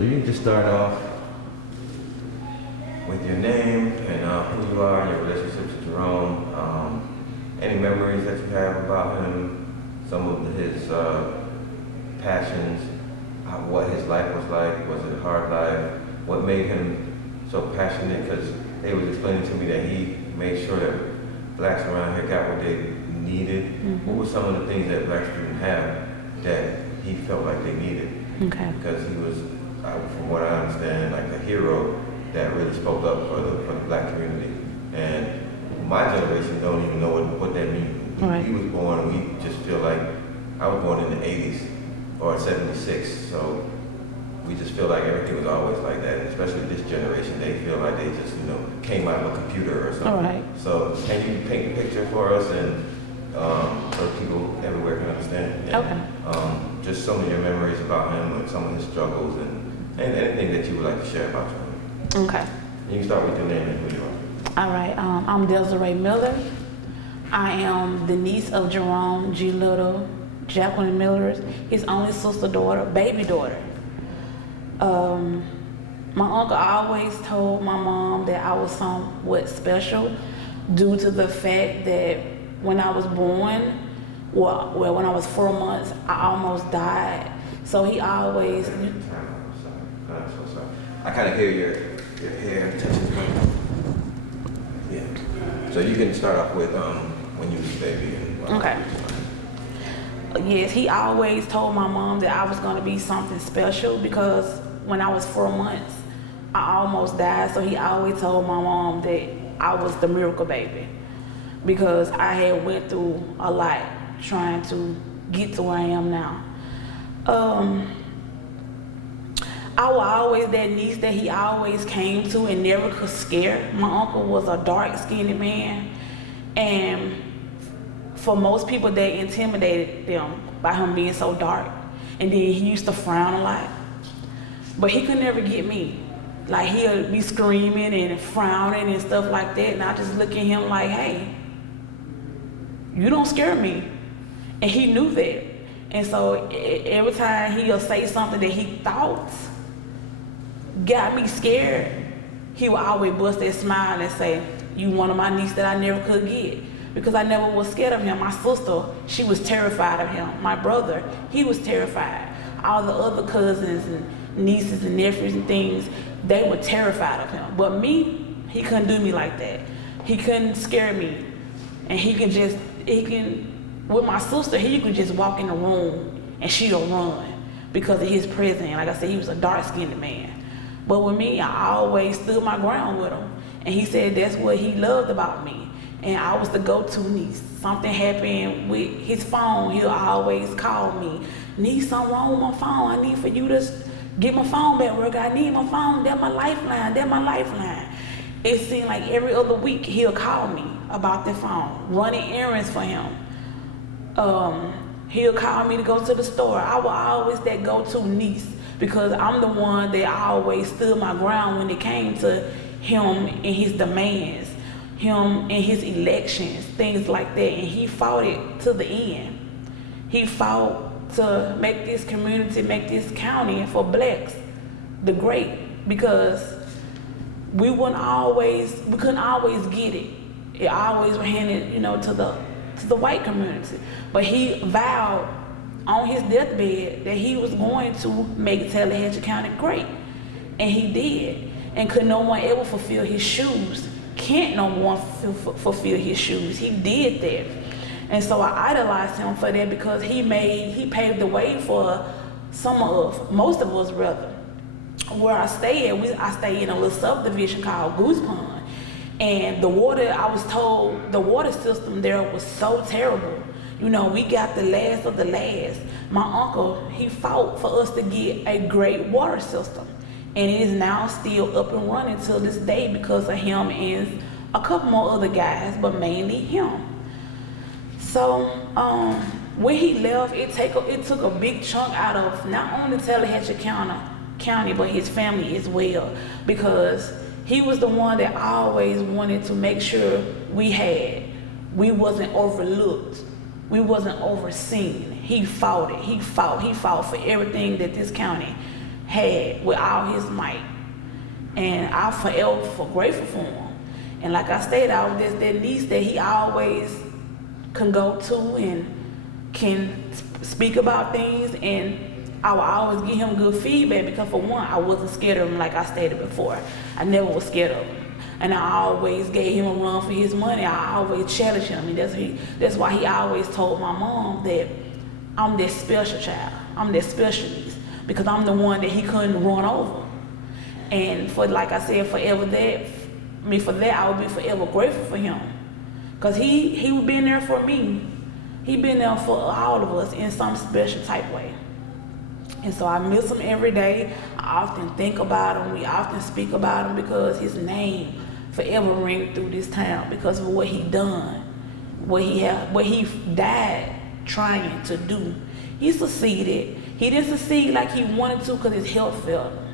So you can just start off with your name and who you are and your relationship to Jerome. Any memories that you have about him, some of his passions, what his life was like. Was it a hard life? What made him so passionate? Because they was explaining to me that he made sure that blacks around here got what they needed. Mm-hmm. What were some of the things that blacks didn't have that he felt like they needed? Okay. Because he was, from what I understand, like a hero that really spoke up for the black community. And my generation don't even know what that means. Right. We was born, we just feel like, I was born in the 80s or 76, so we just feel like everything was always like that, especially this generation. They feel like they just, came out of a computer or something. All right. So can you paint the picture for us and so people everywhere can understand? And, Okay. just some of your memories about him and some of his struggles and anything that you would like to share about him. Okay. You can start with your name and who you are. All right. I'm Desiree Miller. I am the niece of Jerome G. Little, Jacqueline Miller's, his only sister daughter, baby daughter. My uncle always told my mom that I was somewhat special due to the fact that when I was born, when I was 4 months, I almost died. So he always... I'm so sorry. I kind of hear your hair touching the mic. Yeah. So you can start off with when you was a baby. Okay. Yes, he always told my mom that I was going to be something special because when I was 4 months, I almost died. So he always told my mom that I was the miracle baby because I had went through a lot trying to get to where I am now. I was always that niece that he always came to and never could scare. My uncle was a dark-skinned man, and for most people, they intimidated them by him being so dark. And then he used to frown a lot. But he could never get me. Like, he'll be screaming and frowning and stuff like that, and I just look at him like, hey, you don't scare me. And he knew that. And so every time he'll say something that he thought got me scared, he would always bust that smile and say, you one of my nieces that I never could get. Because I never was scared of him. My sister, she was terrified of him. My brother, he was terrified. All the other cousins and nieces and nephews and things, they were terrified of him. But me, he couldn't do me like that. He couldn't scare me. And with my sister, he could just walk in the room and she'll run because of his presence. Like I said, he was a dark-skinned man. But with me, I always stood my ground with him. And he said that's what he loved about me. And I was the go-to niece. Something happened with his phone, he'll always call me. Niece, something wrong with my phone. I need for you to get my phone back work. I need my phone. That's my lifeline. It seemed like every other week he'll call me about the phone, running errands for him. He'll call me to go to the store. I was always that go-to niece because I'm the one that always stood my ground when it came to him and his demands, him and his elections, things like that. And he fought it to the end. He fought to make this community, make this county for blacks the great, because we couldn't always get it. It always was handed, to the white community. But he vowed on his deathbed that he was going to make Tallahatchie County great. And he did. And could no one ever fulfill his shoes? Can't no one fulfill his shoes? He did that. And so I idolized him for that because he paved the way for most of us rather. Where I stay in a little subdivision called Goose Pond. And the water, I was told, the water system there was so terrible. We got the last of the last. My uncle, he fought for us to get a great water system. And it is now still up and running till this day because of him and a couple more other guys, but mainly him. So when he left, it took a big chunk out of not only Tallahatchie County, but his family as well, because he was the one that always wanted to make sure we wasn't overlooked, we wasn't overseen. He fought it. He fought for everything that this county had with all his might. And I'm forever grateful for him. And like I stated, I was just that niece that he always can go to and can speak about things, and I would always give him good feedback because for one, I wasn't scared of him like I stated before. I never was scared of him. And I always gave him a run for his money. I always challenged him. And that's why he always told my mom that I'm that special child. I'm that special niece because I'm the one that he couldn't run over. And for, like I said, for that, I would be forever grateful for him. Because he would been there for me. He been there for all of us in some special type way. And so I miss him every day. I often think about him. We often speak about him because his name forever ring through this town because of what he done, what he died trying to do. He succeeded. He didn't succeed like he wanted to because his health failed him.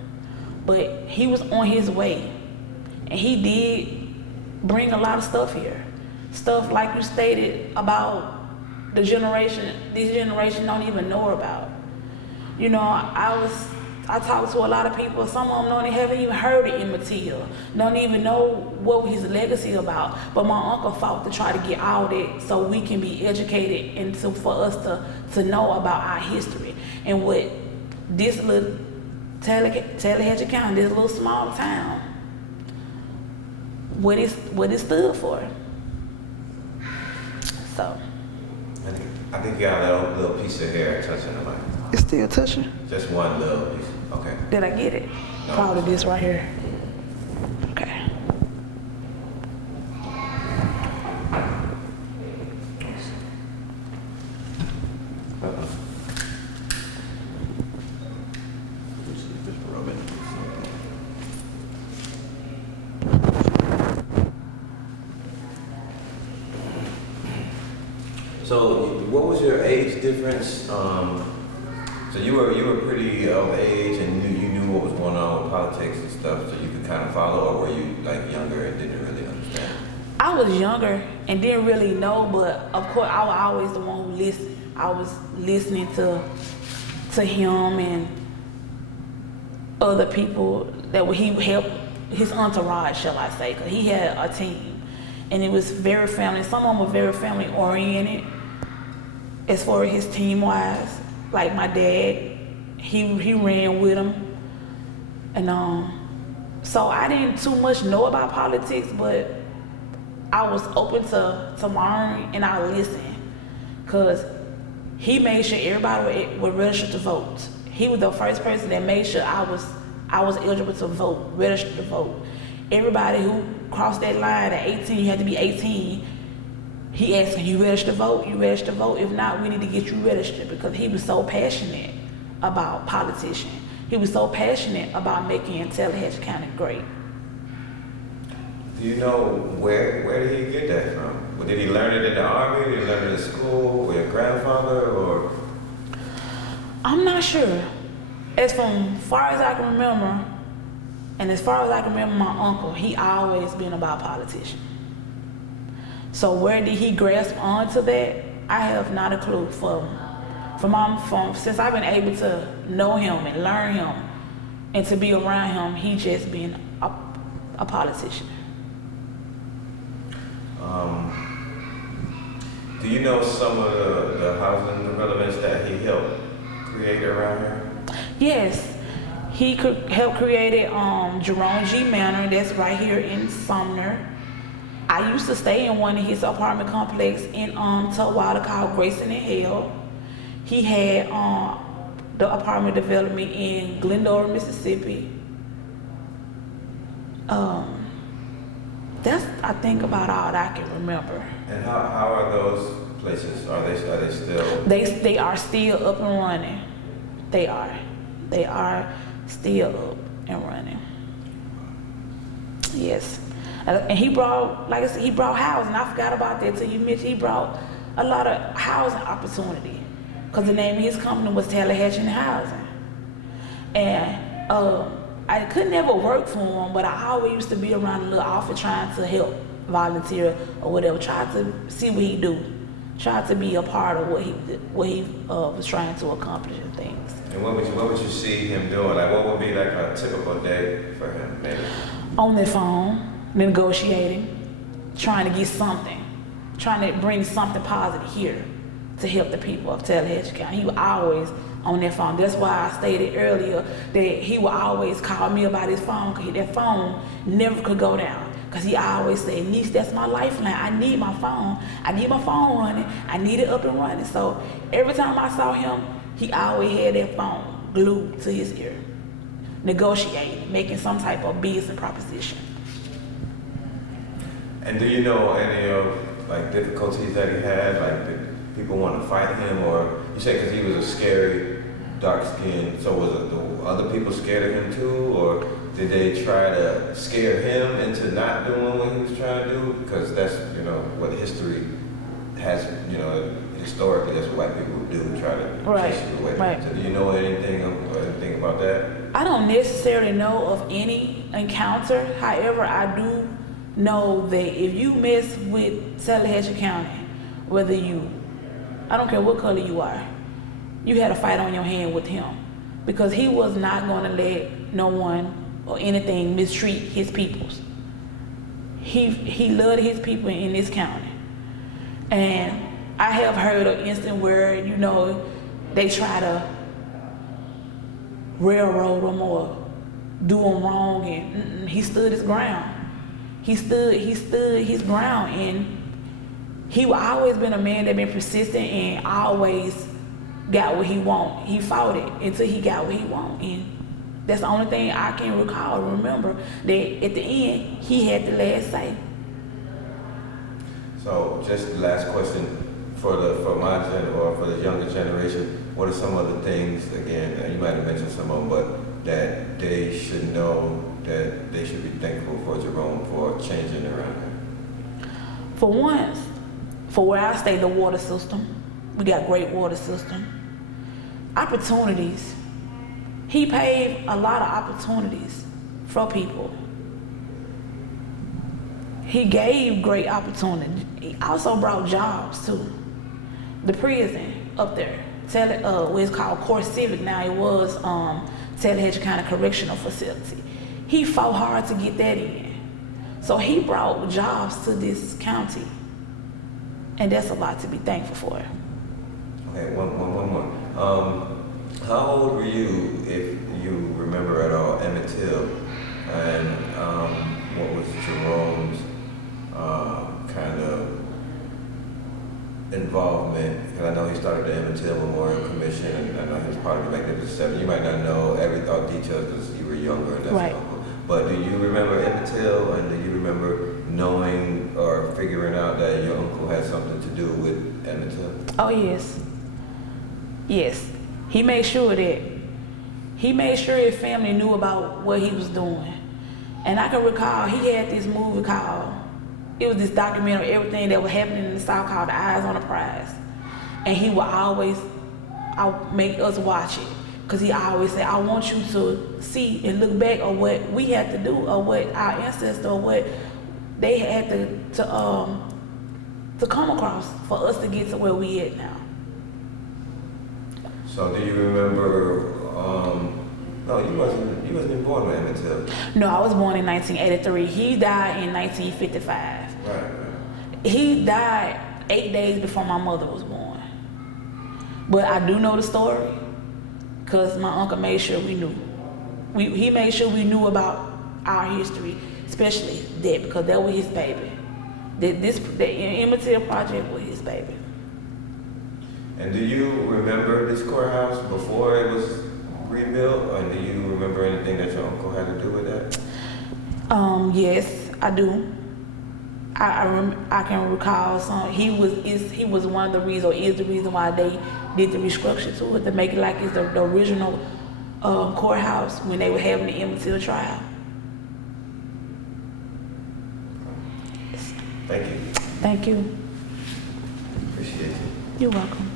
But he was on his way. And he did bring a lot of stuff here. Stuff like you stated about this generation don't even know about. You know, I talked to a lot of people, some of them haven't even heard of Emmett Till, don't even know what his legacy about. But my uncle fought to try to get all that so we can be educated and for us to know about our history and what this little Tallahatchie County, this little small town, what it stood for. So. I think you got a little piece of hair touching the mic. It's still touching? Just one little piece. Okay. Did I get it? No. Probably this right here. Okay. So, what was your age difference? So you were pretty of age and you knew what was going on with politics and stuff, so you could kind of follow, or were you like younger and didn't really understand? I was younger and didn't really know, but of course I was always the one who listened. I was listening to him and other people that he helped, his entourage, shall I say, because he had a team. And it was very family. Some of them were very family oriented as far as his team wise. Like my dad, he ran with him. And so I didn't too much know about politics, but I was open to learn and I listened. Cause he made sure everybody would register to vote. He was the first person that made sure I was eligible to vote, register to vote. Everybody who crossed that line at 18, you had to be 18. He asked, you register to vote? You register to vote? If not, we need to get you registered, because he was so passionate about politicians. He was so passionate about making Tallahatchie County great. Do you know where did he get that from? Did he learn it in the Army? Did he learn it in school with your grandfather, or? I'm not sure. As far as I can remember, and as far as I can remember my uncle, he always been about politicians. So where did he grasp onto that? I have not a clue. Since I've been able to know him and learn him and to be around him, he just been a politician. Do you know some of the housing developments that he helped create around here? Yes, he helped create Jerome G. Manor, that's right here in Sumner. I used to stay in one of his apartment complex in Tutwiler called Grayson and Hale. He had the apartment development in Glendora, Mississippi. That's, I think, about all that I can remember. And how are those places? Are they still? They are still up and running. They are still up and running. Yes. And he brought, like I said, he brought housing. I forgot about that till you mentioned. He brought a lot of housing opportunity, because the name of his company was Tallahatchie Housing. And I could never work for him, but I always used to be around the little office trying to help, volunteer or whatever, try to see what he do, try to be a part of what he was trying to accomplish and things. And what would you see him doing? Like, what a typical day for him, maybe? On their phone, negotiating, trying to get something, trying to bring something positive here to help the people of Tallahatchie County. He was always on that phone. That's why I stated earlier that he would always call me about his phone, because that phone never could go down. Because he always said, niece, that's my lifeline. I need my phone. I need my phone running. I need it up and running. So every time I saw him, he always had that phone glued to his ear, negotiating, making some type of business proposition. And do you know any of like difficulties that he had? Like, did people want to fight him, or you say because he was a scary, dark skin? So was it the other people scared of him too, or did they try to scare him into not doing what he was trying to do? Because that's what history has. Historically, that's what white people would do, try to chase you away. Right. So do you know anything about that? I don't necessarily know of any encounter. However, I do know that if you mess with Tallahatchie County, whether I don't care what color you are, you had a fight on your hand with him, because he was not going to let no one or anything mistreat his peoples. He loved his people in this county. And I have heard of instance where, they try to railroad him or do him wrong, and he stood his ground. He stood his ground, and he always been a man that been persistent and always got what he want. He fought it until he got what he want, and that's the only thing I can remember, that at the end, he had the last say. So just the last question for the younger generation, what are some of the things, again, you might have mentioned some of them, but that they should know, that they should be thankful for Jerome for changing around him? For once, for where I stay, the water system, we got great water system. Opportunities. He paved a lot of opportunities for people. He gave great opportunity. He also brought jobs too. The prison up there, what is called Core Civic now, it was Tallahatchie County Correctional Facility. He fought hard to get that in. So he brought jobs to this county, and that's a lot to be thankful for. Okay, one more. How old were you, if you remember at all, Emmett Till, and what was Jerome's kind of involvement? Because I know he started the Emmett Till Memorial Commission, and I know he was part of the Magnificent Seven. You might not know all details because you were younger, and that's right. your uncle. But do you remember Emmett Till, and do you remember knowing or figuring out that your uncle had something to do with Emmett Till? Oh yes. Yes. He made sure his family knew about what he was doing. And I can recall he had this movie called, it was this documentary, everything that was happening in the South, called The Eyes on the Prize. And he would always make us watch it, because he always said, I want you to see and look back on what we had to do, or what our ancestors, or what they had to come across for us to get to where we at now. So do you remember, no, you wasn't even born with Emmett Till. No, I was born in 1983. He died in 1955. Right. He died 8 days before my mother was born. But I do know the story, because my uncle made sure we knew. He made sure we knew about our history, especially that, because that was his baby. The Emmett Till Project was his baby. And do you remember this courthouse before it was rebuilt, or do you remember anything that your uncle had to do with that? Yes, I do. I can recall some. He was one of the reasons, or is the reason why they did the restructure to it, to make it like it's the original courthouse when they were having the Emmett Till trial. Thank you. Thank you. Appreciate it. You're welcome.